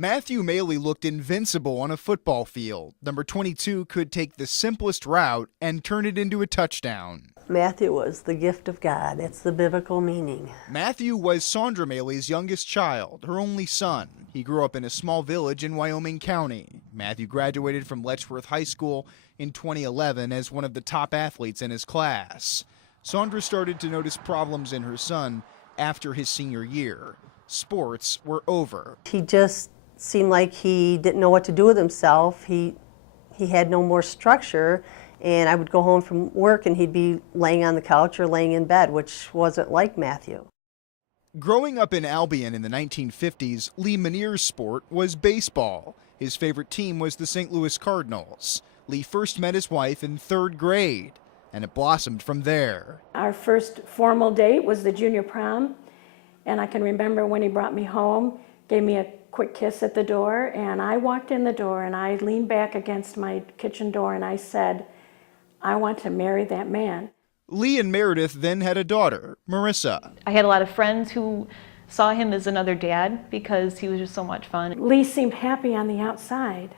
Matthew Maley looked invincible on a football field. Number 22 could take the simplest route and turn it into a touchdown. Matthew was the gift of God. It's the biblical meaning. Matthew was Sandra Maley's youngest child, her only son. He grew up in a small village in Wyoming County. Matthew graduated from Letchworth High School in 2011 as one of the top athletes in his class. Sandra started to notice problems in her son after his senior year. Sports were over. He just seemed like he didn't know what to do with himself. He had no more structure, and I would go home from work and he'd be laying on the couch or laying in bed, which wasn't like Matthew. Growing up in Albion in the 1950s, Lee Manier's sport was baseball. His favorite team was the St. Louis Cardinals. Lee first met his wife in 3rd grade, and it blossomed from there. Our first formal date was the junior prom, and I can remember when he brought me home, gave me a quick kiss at the door, and I walked in the door and I leaned back against my kitchen door and I said, I want to marry that man. Lee and Meredith then had a daughter, Marissa. I had a lot of friends who saw him as another dad because he was just so much fun. Lee seemed happy on the outside.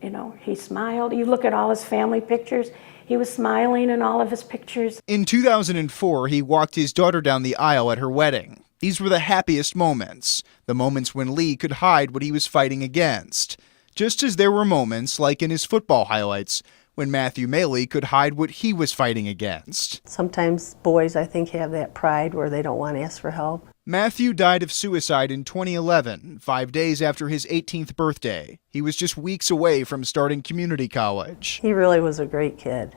You know, he smiled. You look at all his family pictures, he was smiling in all of his pictures. In 2004, he walked his daughter down the aisle at her wedding. These were the happiest moments, the moments when Lee could hide what he was fighting against. Just as there were moments, like in his football highlights, when Matthew Maley could hide what he was fighting against. Sometimes boys, I think, have that pride where they don't want to ask for help. Matthew died of suicide in 2011, 5 days after his 18th birthday. He was just weeks away from starting community college. He really was a great kid.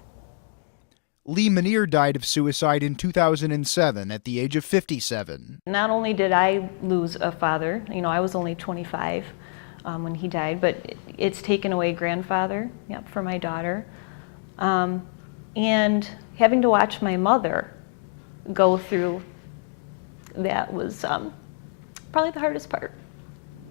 Lee Manier died of suicide in 2007 at the age of 57. Not only did I lose a father, I was only 25 when he died, but it's taken away a grandfather, for my daughter. And having to watch my mother go through that was probably the hardest part.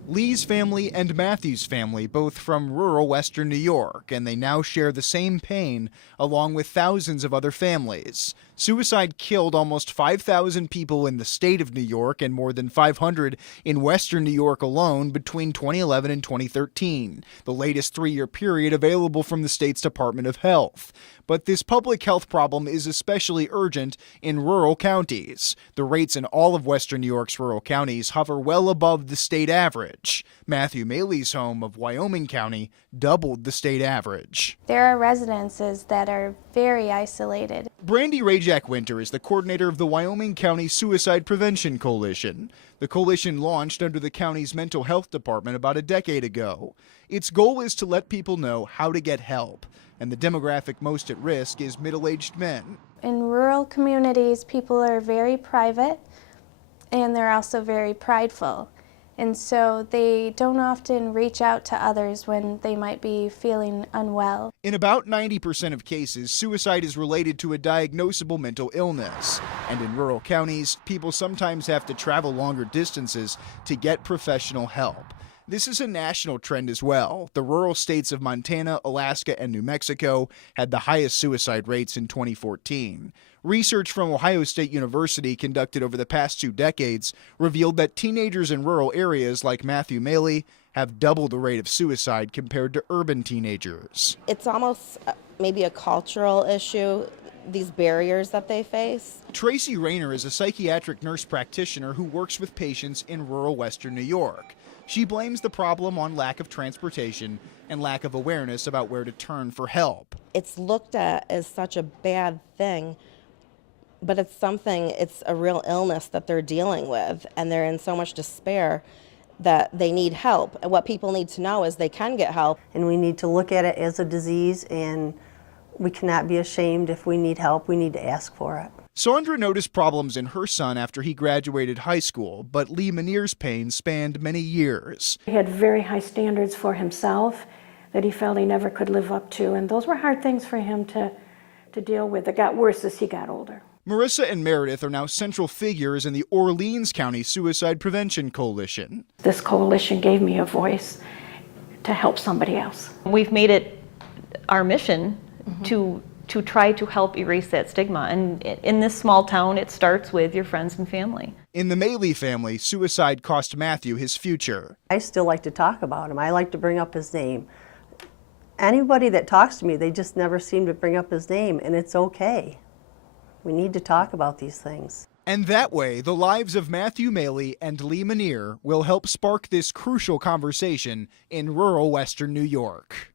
Lee's family and Matthew's family, both from rural Western New York, and they now share the same pain along with thousands of other families. Suicide killed almost 5,000 people in the state of New York and more than 500 in Western New York alone between 2011 and 2013, the latest 3-year period available from the state's Department of Health. But this public health problem is especially urgent in rural counties. The rates in all of Western New York's rural counties hover well above the state average. Matthew Maley's home of Wyoming County doubled the state average. There are residences that are very isolated. Brandy Rajak Winter is the coordinator of the Wyoming County Suicide Prevention Coalition. The coalition launched under the county's mental health department about a decade ago. Its goal is to let people know how to get help, and the demographic most at risk is middle-aged men. In rural communities, people are very private and they're also very prideful. And so they don't often reach out to others when they might be feeling unwell. In about 90% of cases, suicide is related to a diagnosable mental illness. And in rural counties, people sometimes have to travel longer distances to get professional help. This is a national trend as well. The rural states of Montana, Alaska, and New Mexico had the highest suicide rates in 2014. Research from Ohio State University conducted over the past 2 decades revealed that teenagers in rural areas like Matthew Maley have double the rate of suicide compared to urban teenagers. It's almost maybe a cultural issue, these barriers that they face. Tracy Rayner is a psychiatric nurse practitioner who works with patients in rural Western New York. She blames the problem on lack of transportation and lack of awareness about where to turn for help. It's looked at as such a bad thing, but it's a real illness that they're dealing with, and they're in so much despair that they need help. And what people need to know is they can get help. And we need to look at it as a disease, and we cannot be ashamed. If we need help, we need to ask for it. Sandra noticed problems in her son after he graduated high school, but Lee Manier's pain spanned many years. He had very high standards for himself that he felt he never could live up to, and those were hard things for him to deal with. It got worse as he got older. Marissa and Meredith are now central figures in the Orleans County Suicide Prevention Coalition. This coalition gave me a voice to help somebody else. We've made it our mission to try to help erase that stigma. And in this small town, it starts with your friends and family. In the Maley family, suicide cost Matthew his future. I still like to talk about him. I like to bring up his name. Anybody that talks to me, they just never seem to bring up his name, and it's okay. We need to talk about these things. And that way, the lives of Matthew Maley and Lee Manier will help spark this crucial conversation in rural Western New York.